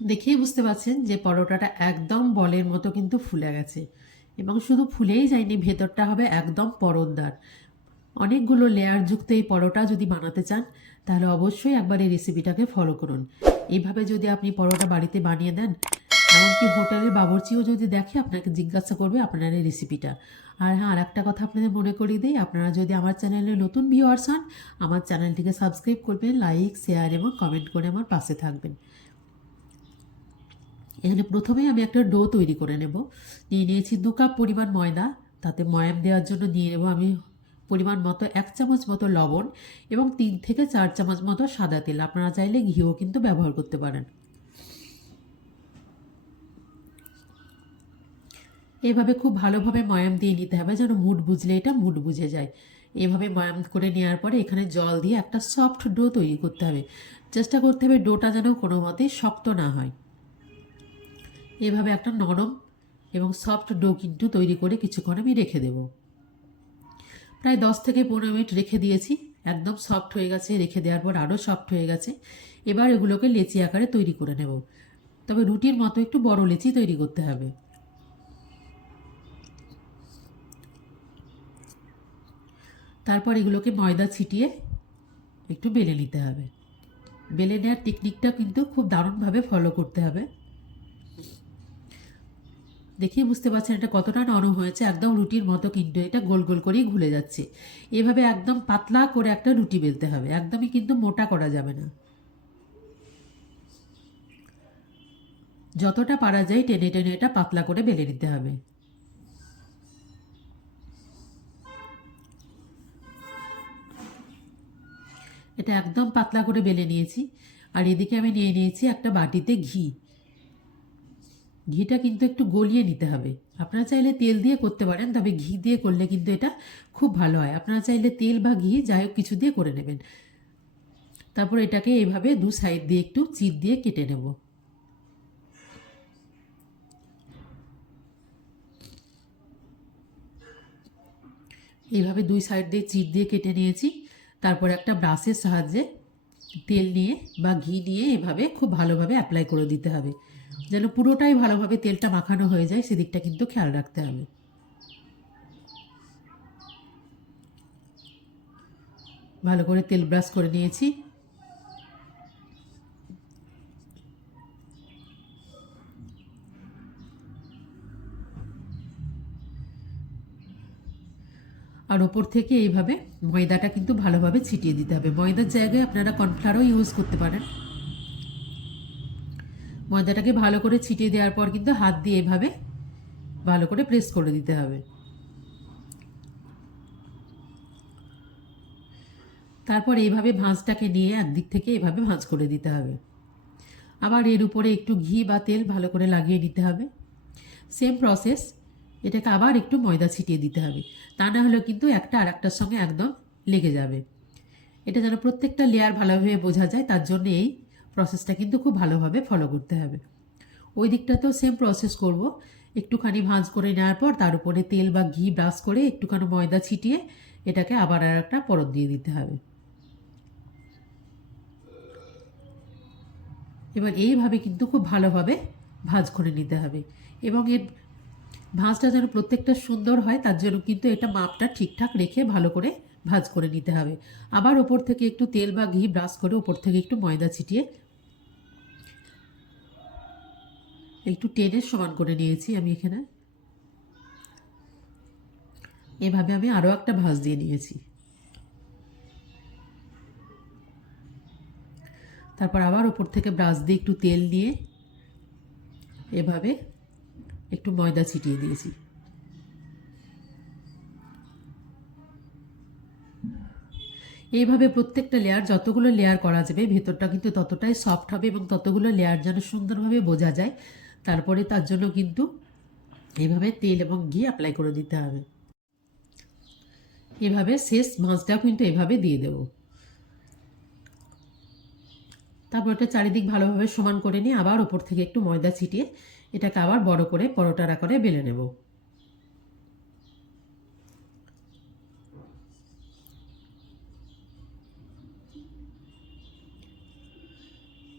দেখেই বুঝতে পারছেন যে পরোটাটা একদম বলের মতো কিন্তু ফুলে গেছে। এবং শুধু ফুলেই যায়নি, ভেতরটা হবে একদম পরতদার অনেকগুলো লেয়ার যুক্ত এই পরোটা যদি বানাতে চান, তাহলে অবশ্যই একবার এই রেসিপিটাকে ফলো করুন। এইভাবে যদি আপনি পরোটা বাড়িতে বানিয়ে দেন, এমনকি হোটেলের বাবরচিও যদি দেখে, আপনাকে জিজ্ঞাসা করবে আপনার এই রেসিপিটা আর হ্যাঁ আর একটা কথা আপনাদের মনে করিয়ে দিই, আপনারা যদি আমার চ্যানেলে নতুন ভিউয়ার্স হন, আমার চ্যানেলটিকে সাবস্ক্রাইব করবেন লাইক শেয়ার এবং কমেন্ট করে আমার পাশে থাকবেন। এখানে প্রথমেই আমি একটা ডো তৈরি করে নেব। নিয়ে নিয়েছি দু কাপ পরিমাণ ময়দা। তাতে ময়াম দেওয়ার জন্য নিয়ে নেব আমি পরিমাণ মতো এক চামচ মতো লবণ এবং তিন থেকে চার চামচ মতো সাদা তেল। আপনারা চাইলে ঘিও কিন্তু ব্যবহার করতে পারেন। এভাবে খুব ভালোভাবে ময়াম দিয়ে নিতে হবে যেন মুড বুঝলে এটা মুড বুঝে যায়। এভাবে ময়াম করে নেওয়ার পরে এখানে জল দিয়ে একটা সফট ডো তৈরি করতে হবে। চেষ্টা করতে হবে ডোটা যেন কোনো মতেই শক্ত না হয়। এভাবে একটা নরম এবং সফট ডো কিন্তু তৈরি করে কিছুক্ষণ আমি রেখে দেব। প্রায় দশ থেকে পনেরো মিনিট রেখে দিয়েছি। একদম সফট হয়ে গেছে। রেখে দেওয়ার পর আরও সফট হয়ে গেছে। এবার এগুলোকে লেচি আকারে তৈরি করে নেব। তবে রুটির মতো একটু বড় লেচি তৈরি করতে হবে। তারপর এগুলোকে ময়দা ছিটিয়ে একটু বেলে নিতে হবে। বেলে নেওয়ার টেকনিকটা কিন্তু খুব দারুণভাবে ফলো করতে হবে। দেখেই বুঝতে পারছেন এটা কতটা নরম হয়েছে, একদম রুটির মতো কিন্তু এটা গোল গোল করেই ঘুলে যাচ্ছে। এভাবে একদম পাতলা করে একটা রুটি বেলতে হবে, একদমই কিন্তু মোটা করা যাবে না। যতটা পারা যায় টেনে টেনে এটা পাতলা করে বেলে নিতে হবে। এটা একদম পাতলা করে বেলে নিয়েছি, আর এদিকে আমি নিয়ে নিয়েছি একটা বাটিতে ঘি। ঘিটা কিন্তু একটু গলিয়ে নিতে হবে। আপনারা চাইলে তেল দিয়ে করতে পারেন, তবে ঘি দিয়ে করলে কিন্তু এটা খুব ভালো হয়। আপনারা চাইলে তেল বা ঘি যাই হোক কিছু দিয়ে করে নেবেন। তারপর এটাকে এইভাবে দু সাইড দিয়ে একটু চিট দিয়ে কেটে নেব। এইভাবে দুই সাইড দিয়ে চিট দিয়ে কেটে নিয়েছি। তারপর একটা ব্রাশের সাহায্যে তেল নিয়ে বা ঘি নিয়ে এভাবে খুব ভালোভাবে অ্যাপ্লাই করে দিতে হবে। যেন পুরোটাই ভালোভাবে তেলটা মাখানো হয়ে যায়, সেদিকটা কিন্তু খেয়াল রাখতে হবে। ভালো করে তেল ব্রাশ করে নিয়েছি। আর ওপর থেকে এইভাবে ময়দাটা কিন্তু ভালোভাবে ছিটিয়ে দিতে হবে। ময়দার জায়গায় আপনারা কর্নফ্লাওয়ারও ইউজ করতে পারেন। ময়দাটাকে ভালো করে ছিটিয়ে দেওয়ার পর কিন্তু হাত দিয়ে এভাবে ভালো করে প্রেস করে দিতে হবে। তারপর এইভাবে ভাঁজটাকে নিয়ে একদিক থেকে এভাবে ভাঁজ করে দিতে হবে। আবার এর উপরে একটু ঘি বা তেল ভালো করে লাগিয়ে নিতে হবে। সেম প্রসেস, এটাকে আবার একটু ময়দা ছিটিয়ে দিতে হবে। তা না হলেও কিন্তু একটা আর একটার সঙ্গে একদম লেগে যাবে। এটা যেন প্রত্যেকটা লেয়ার ভালোভাবে বোঝা যায়, তার জন্য এই প্রসেসটা কিন্তু খুব ভালোভাবে ফলো করতে হবে। ওই দিকটাতেও সেম প্রসেস করব। একটুখানি ভাঁজ করে নেওয়ার পর তার উপরে তেল বা ঘি ব্রাশ করে একটুখানি ময়দা ছিটিয়ে এটাকে আবার আর একটা পরত দিয়ে দিতে হবে। এবার এইভাবে কিন্তু খুব ভালোভাবে ভাঁজ করে নিতে হবে এবং এর ভাঁজটা যেন প্রত্যেকটা সুন্দর হয় তার জন্য কিন্তু এটা মাপটা ঠিকঠাক রেখে ভালো করে ভাঁজ করে নিতে হবে। আবার ওপর থেকে একটু তেল বা ঘি ব্রাশ করে ওপর থেকে একটু ময়দা ছিটিয়ে একটু টেনের সমান করে নিয়েছি আমি এখানে। এভাবে আমি আরও একটা ভাঁজ দিয়ে নিয়েছি। তারপর আবার ওপর থেকে ব্রাশ দিয়ে একটু তেল নিয়ে এভাবে একটু ময়দা ছিটিয়ে দিয়েছি। এইভাবে প্রত্যেকটা লেয়ার যতগুলো লেয়ার করা যাবে, ভেতরটা কিন্তু ততটাই সফট হবে এবং ততগুলো লেয়ার যেন সুন্দরভাবে বোঝা যায়। তারপরে তার জন্য কিন্তু এইভাবে তেল এবং ঘি অ্যাপ্লাই করে দিতে হবে। এভাবে শেষ মাছটাও কিন্তু এভাবে দিয়ে দেবো। তারপর এটা চারিদিক ভালোভাবে সমান করে নিয়ে আবার ওপর থেকে একটু ময়দা ছিটিয়ে এটাকে আবার বড় করে পরোটার আকারে বেলে নেব।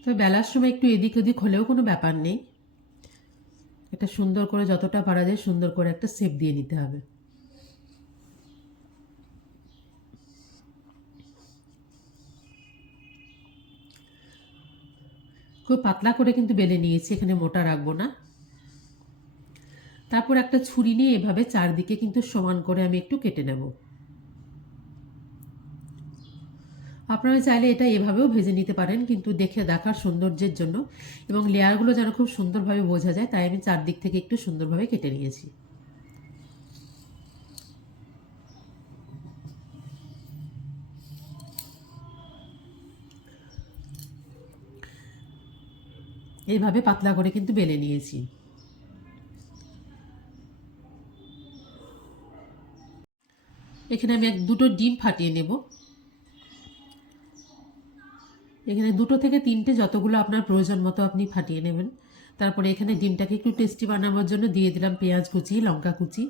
তো বেলার সময় একটু এদিক ওদিক হলেও কোনো ব্যাপার নেই। একটা সুন্দর করে যতটা পারা যায় সুন্দর করে একটা সেপ দিয়ে নিতে হবে। খুব পাতলা করে কিন্তু বেলে নিয়েছি, এখানে মোটা রাখব না। তারপর একটা ছুরি নিয়ে এভাবে চারদিকে কিন্তু সমান করে আমি একটু কেটে নেব। আপনারা চাইলে এটা এভাবেও ভেজে নিতে পারেন, কিন্তু দেখে দেখার সৌন্দর্যের জন্য। এবং লেয়ারগুলো যেন খুব সুন্দরভাবে বোঝা যায়, তাই আমি চারদিক থেকে একটু সুন্দরভাবে কেটে নিয়েছি। এইভাবে পাতলা করে কিন্তু বেলে নিয়েছি। এখানে আমি এক, দুটো ডিম ফাটিয়ে নেব। এখানে দুটো থেকে তিনটে যতগুলো আপনার প্রয়োজন মতো আপনি ফাটিয়ে নেবেন। তারপরে এখানে ডিমটাকে একটু টেস্টি বানাবার জন্য দিয়ে দিলাম পেঁয়াজ কুচি, লঙ্কা কুচি।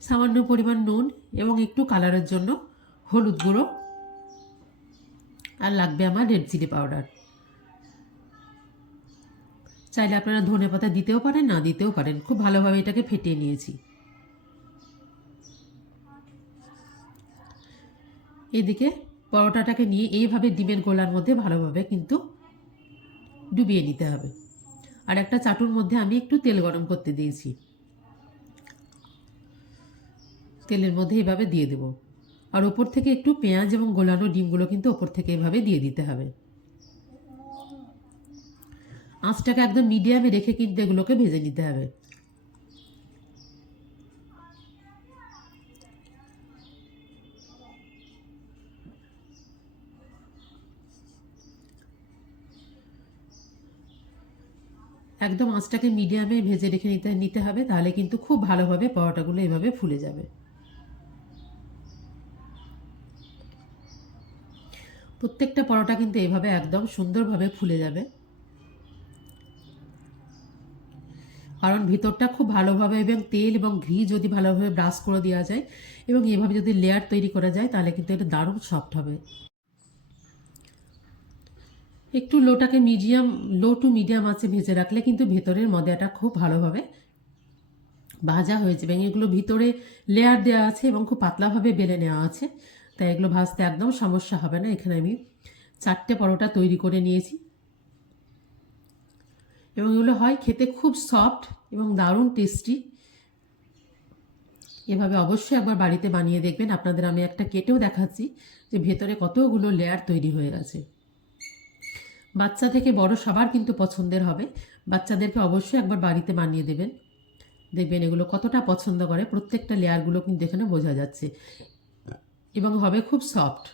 সামান্য পরিমাণ নুন এবং একটু কালারের জন্য হলুদ গুঁড়ো। আর লাগবে আমার রেড চিলি পাউডার। চাইলে আপনারা ধনে পাতা দিতেও পারেন, না দিতেও পারেন। খুব ভালোভাবে এটাকে ফেটিয়ে নিয়েছি। এদিকে পরোটাটাকে নিয়ে এইভাবে ডিমের গোলার মধ্যে ভালোভাবে কিন্তু ডুবিয়ে নিতে হবে। আর একটা চাটুর মধ্যে আমি একটু তেল গরম করতে দিয়েছি। তেলের মধ্যে এভাবে দিয়ে দেব। আর ওপর থেকে একটু পেঁয়াজ এবং গোলানো ডিমগুলো কিন্তু ওপর থেকে এভাবে দিয়ে দিতে হবে। আঁচটাকে একদম মিডিয়ামে রেখে কিন্তু এগুলোকে ভেজে নিতে হবে। একদম আঁচটাকে মিডিয়ামে ভেজে রেখে নিতে নিতে হবে, তাহলে কিন্তু খুব ভালোভাবে পরোটাগুলো এভাবে ফুলে যাবে। প্রত্যেকটা পরোটা কিন্তু এভাবে একদম সুন্দরভাবে ফুলে যাবে। কারণ ভিতরটা খুব ভালোভাবে এবং তেল এবং ঘি যদি ভালোভাবে ব্রাশ করে দেওয়া যায় এবং এভাবে যদি লেয়ার তৈরি করা যায়, তাহলে কিন্তু এটা দারুণ সফট হবে। একটু লোটাকে মিডিয়াম, লো টু মিডিয়াম আছে ভেজে রাখলে কিন্তু ভেতরের ময়দাটা খুব ভালোভাবে ভাজা হয়ে যাবে। এগুলো ভিতরে লেয়ার দেওয়া আছে এবং খুব পাতলাভাবে বেলে নেওয়া আছে। তাই এগুলো ভাজতে একদম সমস্যা হবে না। এখানে আমি চারটে পরোটা তৈরি করে নিয়েছি। এবং এগুলো হয় খেতে খুব সফট এবং দারুণ টেস্টি এভাবে অবশ্যই একবার বাড়িতে বানিয়ে দেখবেন। আপনাদের আমি একটা কেটেও দেখাচ্ছি যে ভেতরে কতগুলো লেয়ার তৈরি হয়ে গেছে। বাচ্চা থেকে বড় সবার কিন্তু পছন্দের হবে। বাচ্চাদেরকে অবশ্যই একবার বাড়িতে বানিয়ে দেবেন। দেখবেন এগুলো কতটা পছন্দ করে, প্রত্যেকটা লেয়ারগুলো কিন্তু এখানে বোঝা যাচ্ছে। এবং হবে খুব সফট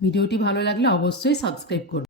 ভিডিওটি ভালো লাগলে অবশ্যই সাবস্ক্রাইব করুন।